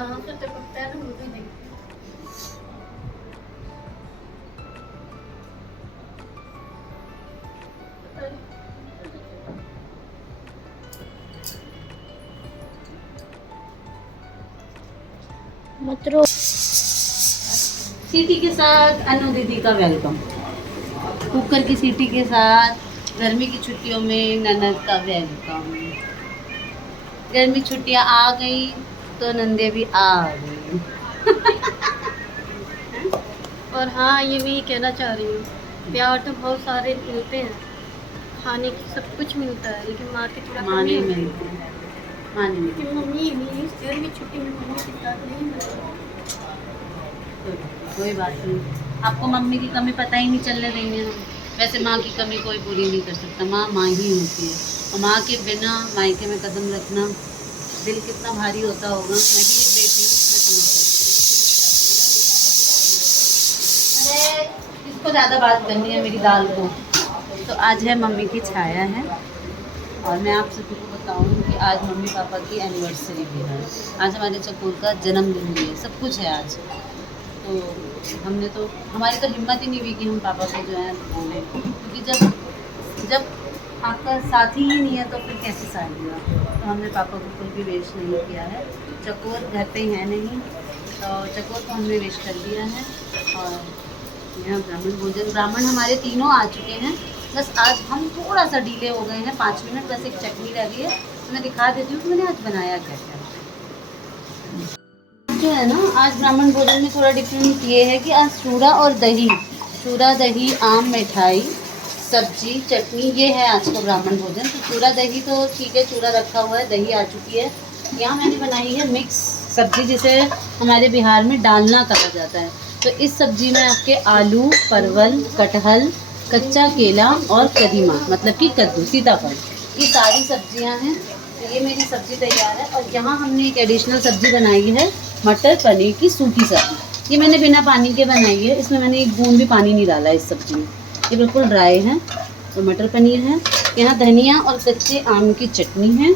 जहाँ से टपकता है ना वो भी देखते हैं। मत रो। सीटी के साथ अनु दीदी का वेलकम। कुकर की सीटी के साथ गर्मी की छुट्टियों में ननद का वेलकम। गर्मी छुट्टियां आ गई तो नंदे भी आ गई। और हाँ, ये भी कहना चाह रही हूँ, प्यार तो बहुत सारे मिलते हैं, खाने की सब कुछ मिलता है, लेकिन माँ की थोड़ा माँ कमी नहीं होती है। मिलती, माँ नहीं मिलती। लेकिन मम्मी भी इस गर्मी छुट्टी में मम्मी के साथ नहीं मिलती। कोई बात नहीं, आपको मम्मी की कमी पता ही नहीं चलने देंगे हम। वैसे माँ की कमी कोई पूरी नहीं कर सकता, माँ माँ ही होती है। और माँ के बिना मायके में कदम रखना दिल कितना भारी होता होगा। मैं भी एक बेटी हूँ, मैं समझ सकती हूँ। अरे इसको ज़्यादा बात करनी है मेरी दाल को। तो आज है मम्मी की छाया है, और मैं आप सभी को बताऊँ कि आज मम्मी पापा की एनिवर्सरी भी है। आज हमारे चकोर का जन्मदिन भी है, सब कुछ है आज। तो हमने तो, हमारी तो हिम्मत ही नहीं हुई कि हम पापा को जो है बोलें, क्योंकि जब आपका साथी ही नहीं है तो फिर कैसे साथ दिया। तो हमने पापा को कोई भी विश नहीं किया है। चकोर घर पे है नहीं, तो चकोर को हमने विश कर दिया है। और यहाँ ब्राह्मण हमारे तीनों आ चुके हैं। बस आज हम थोड़ा सा डीले हो गए हैं, 5 मिनट। बस एक चटनी रह गई है, तो मैं दिखा देती हूँ कि मैंने आज बनाया क्या क्या। जो है ना, आज ब्राह्मण भोजन में थोड़ा डिफरेंट ये है कि आज चूड़ा और दही, चूड़ा दही आम मिठाई सब्जी चटनी, ये है आज का ब्राह्मण भोजन। तो चूड़ा दही तो ठीक है, चूड़ा रखा हुआ है, दही आ चुकी है। यहाँ मैंने बनाई है मिक्स सब्जी, जिसे हमारे बिहार में डालना कहा जाता है। तो इस सब्जी में आपके आलू, परवल, कटहल, कच्चा केला और कदीमा, मतलब कि कद्दू, सीताफल, ये सारी सब्जियां हैं। तो ये मेरी सब्जी तैयार है। और यहाँ हमने एक एडिशनल सब्जी बनाई है, मटर पनीर की सूखी सब्जी। ये मैंने बिना पानी के बनाई है, इसमें मैंने एक बूंद भी पानी नहीं डाला इस सब्जी में, ये बिल्कुल ड्राई है। तो मटर पनीर है, यहाँ धनिया और कच्चे आम की चटनी है।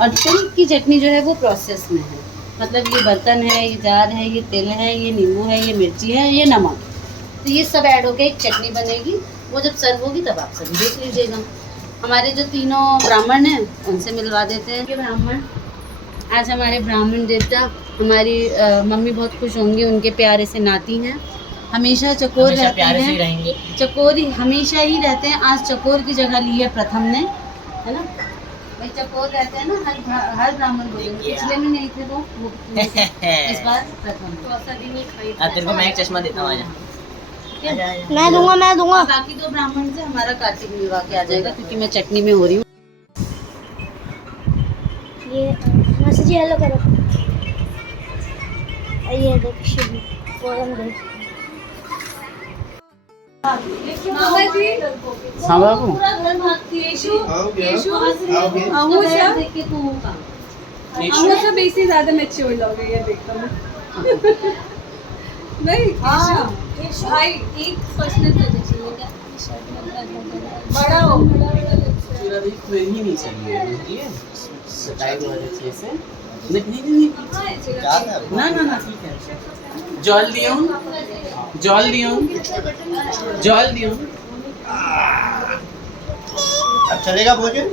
और तिल की चटनी जो है वो प्रोसेस में है, मतलब ये बर्तन है, ये जार है, ये तिल है, ये नींबू है, ये मिर्ची है, ये नमक। तो ये सब ऐड होकर एक चटनी बनेगी, वो जब सर्व होगी तब आप सभी देख लीजिएगा। हमारे जो तीनों ब्राह्मण हैं उनसे मिलवा देते हैं कि ब्राह्मण, आज हमारे ब्राह्मण देवता, हमारी मम्मी बहुत खुश होंगी, उनके प्यारे से नाती हैं। हमेशा चकोर रहते हैं, चकोर ही हमेशा ही रहते हैं। आज चकोर की जगह ली है प्रथम ने, है ना भाई। चकोर रहते हैं ना हर ब्राह्मण भोजन, पिछले में नहीं थे वो इस बार प्रथम। तो ऐसा दिन ही खाई। तेरे को मैं एक चश्मा देता हूँ, आजा। मैं दूंगा। बाकी 2 ब्राह्मण से हमारा कार्तिक मिलवा के आ जाएगा, क्योंकि मैं चटनी में हो रही हूँ। ये मासी जी हेलो करो। ये देख शिव फोरम देख। मामा जी, हाँ बाबू, पूरा घर भागती है। देख के तू का सब ऐसे ज्यादा मैच्योर लग रही है, देखता हूँ। नहीं भाई एक पर्सनल करना चाहिए क्या? बड़ा हो पूरा भी कोई ही नहीं चाहिए, सटाई बहुत अच्छे से। नहीं ना ठीक है। जल दियो। अब चलेगा भोजन।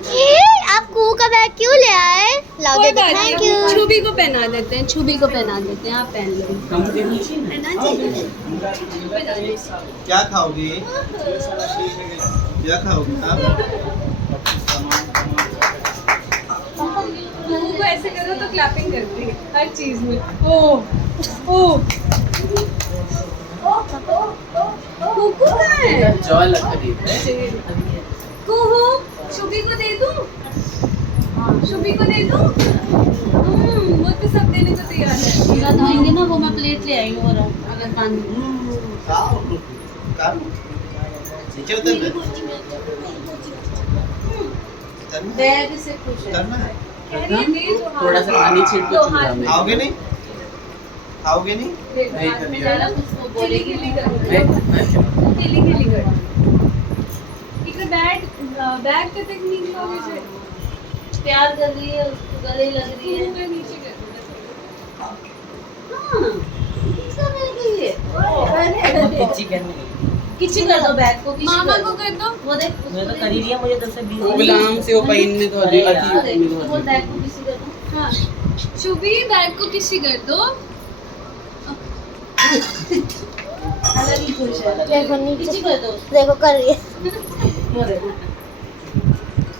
आप कू का बैग क्यों ले आए? लाओ दे, थैंक यू। छुबी को पहना देते हैं, छुबी को पहना देते हैं, आप पहन लो। क्या खाओगी? क्या खाओगी आप? को ऐसे करो तो क्लैपिंग करती है हर चीज में। ओ कुकू कहाँ है? जॉय लगता है। कुहू, शुभी को दे दूं? शुभी को दे दूं? वो तो सब देने को तैयार है। पूरा धोएंगे ना, वो मैं प्लेट ले आई हूँ। और अगर पानी खाओ नीचे उतर बैग से खुश है। करना है। कह रही है दे दो, हाँ। थोड़ा सा पानी छिड़को तो चूल्हा हाथ में। खाओगे नहीं? खाओगे नहीं? दे दो, नहीं, हाथ में कभी डाला कुछ वो खिली बोलेगी खिली नहीं। करो। खिली करो। इकडे बैग के टेक्निक लोगे से प्यार कर रही है, उसको गले लग रही है। नीचे कर दो। किसी कर दो बैग को, किसी मामा कर को दो। कर दो। वो देख वो गुलाम से वो पहिन में तो अधिक वो अति बैग को किसी कर दो। हाँ शुभी बैग को किसी कर दो। अलग ही खुश है। देखो किसी नीचे कर दो। देखो कर रही है। वो देखो।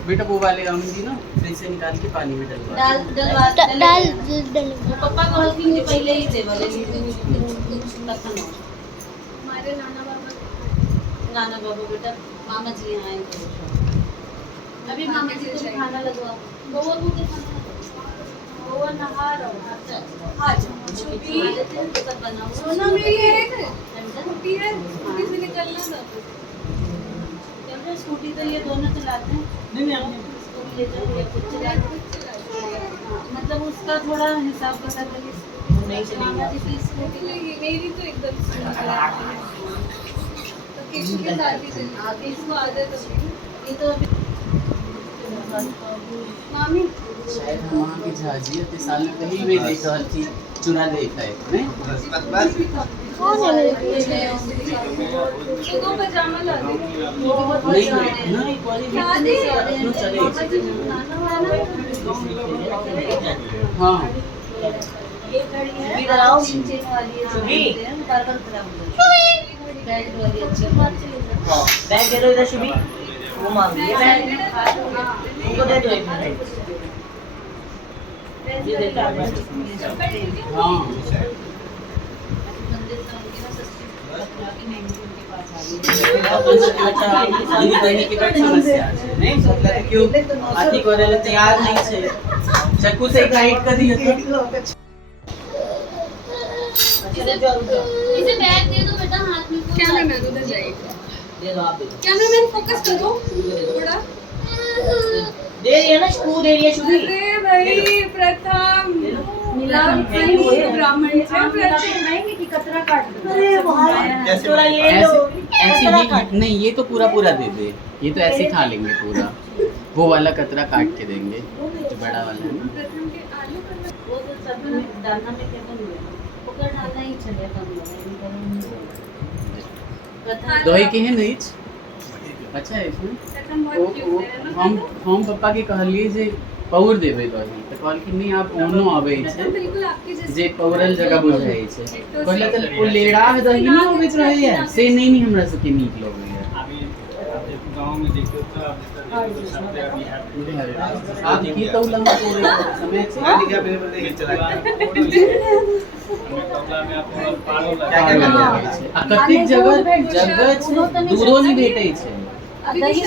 बेटा वो वाले आम भी ना फ्रिज से निकाल के पानी में डलवा डाल दो। डलवा डाल वो डाल पापा को हल्की मुझे पहले ही थे वाले लखन हो। हमारे नाना बाबा नाना बाबू बेटा मामा जी यहाँ आए थे। अभी मामा जी को भी खाना लगवा। बउआ को क्या खाना लगवा? बउआ नहा रहा हूँ। अच्छा आ जाओ शुभी। सब बनाओ। सोना मेरी है स्कूटी है, स्कूटी से निकलना था। स्कूटी तो ये दोनों चलाते हैं। नहीं स्कूटी ले जाओ या खुद चलाते हैं। मतलब उसका थोड़ा हिसाब पता करके नहीं चलेगा। जी की स्कूटी मेरी तो एकदम स्मूथ है। तो केशु के साथ ही चली आगे इसको आदत हो गई। ये तो अभी मामी शायद हम वहाँ की झाजियत इस साल में कहीं भी देख रहल थी चुना देखा है नहीं बस बस बस कौन है मेरे तो दो पजामा ला दे। नहीं नहीं क्वालिटी ला दे। चले हाँ इधर आओ चेन वाली है शुभी बार-बार खड़ा हो बेल्ट वाली अच्छी बैग दे दो इधर शुभी वो मांग रही है बैग उनको दे दो एक मिनट ये दे दो हाँ दीदी बहनी के बड़ समस्या है नहीं सोचला कि क्यों आती करे ले तैयार नहीं छे चक्कू से गाइड कर दिए तो इसे बैग दे दो बेटा हाथ में कैमरामैन उधर जाइए। दे दो आप दे दो कैमरामैन फोकस कर दो थोड़ा। दे रही है ना स्कू दे रही है शुभी अरे भाई प्रथम लव ब्राह्मण से प्रथम अरे वाह कैसे थोड़ा ये लो ऐसे ही नहीं ये तो पूरा पूरा दे दे ये तो ऐसे ही खा लेंगे पूरा वो वाला कतरा काट के देंगे जो बड़ा वाला है ना प्रथम के आलू का वो तो सब में डालना में क्या कम है पकड़ डालना ही चले कम है दोही के है नहीं अच्छा है इसमें प्रथम बहुत वो क्यूट है ना। हम पप्पा के कहलिए जे पौर देबे दोही तो कहल कि नहीं आप ओनो आवे छे प्रथम बिल्कुल आपके जैसे जे पौरल जगह बुझाई छे कहले त ओ लेड़ा दही नहीं होबे रहे है से नहीं हमरा सबके नीक लगे है गाँव में देखिए तो आप की तो लंबा पूरे समय से गाड़ी का मेरे पर ये चला कपड़ा में आपको पालो क्या लगा क्या आ कतेक जगह जगह छे दूरो नहीं भेटै छे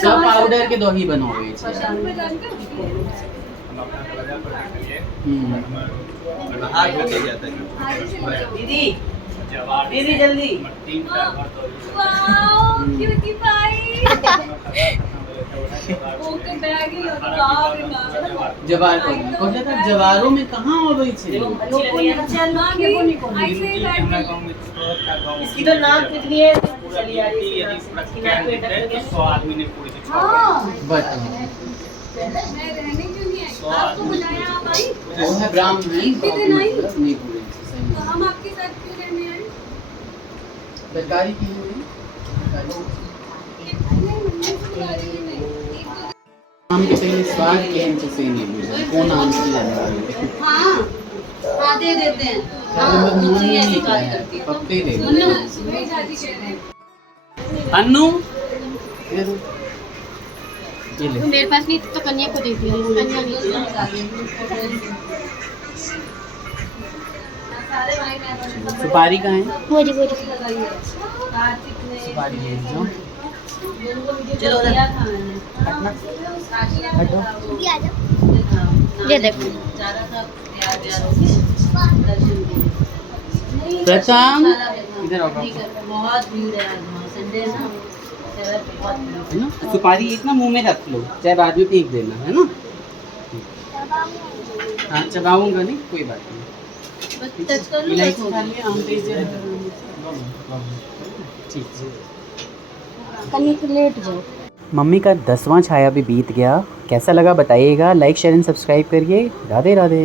सब पाउडर के दही बनावे छे प्रथम में जानते हो? हाथ ढके जाता है आगे से ले जाओ। दीदी दीदी जल्दी तीन चार बार तो wow cutie pie. Okay bag ही लो वाओ ना। जवार को कहले त जवारों में कहां आवे छे मामी आई से हमारा गाँव में का गाँव इसकी तो नाम कितनी है पूरा यदि पूरा कैन देते तो 100 आदमी ने पूरी की हाँ बता मैं रहने क्यों नहीं आई? आपको बुलाया आप आई? वो है ब्राह्मण एक भी दिन आई? नहीं पूरे सही तो हम आपके साथ क्यों रहने आए? सरकारी की है नाम के पहले स्वाद के हम से नहीं बुझा कौन नाम से जाने वाले हाँ हाँ दे देते हैं हाँ मुझे ऐसी बात करती है पप्पे दे सुनो, सुबह शादी कह रहे हैं। अन्नू ये ले मेरे पास नहीं तो कन्या को दे दिया कन्या नहीं सुपारी कहाँ है बोरी बोरी सुपारी ले जाओ चलो उधर हटना हटो ये आ जाओ ये देखो। ज़्यादा सा प्यार प्यार हो गया दर्शन के लिए प्रथम इधर आओ बहुत भीड़ है आज वहाँ संडे है ना शहर पे बहुत भीड़ है ना सुपारी एक ना मुंह में रख लो चाहे बाद में फेंक देना है ना हाँ चबाऊंगा नहीं कोई बात नहीं बस टच कर लो इलायची खा लिया आम तेज ठीक कन्या को लेट जाओ। मम्मी का 10वां छाया भी बीत गया। कैसा लगा बताइएगा। लाइक शेयर एंड सब्सक्राइब करिए। राधे राधे।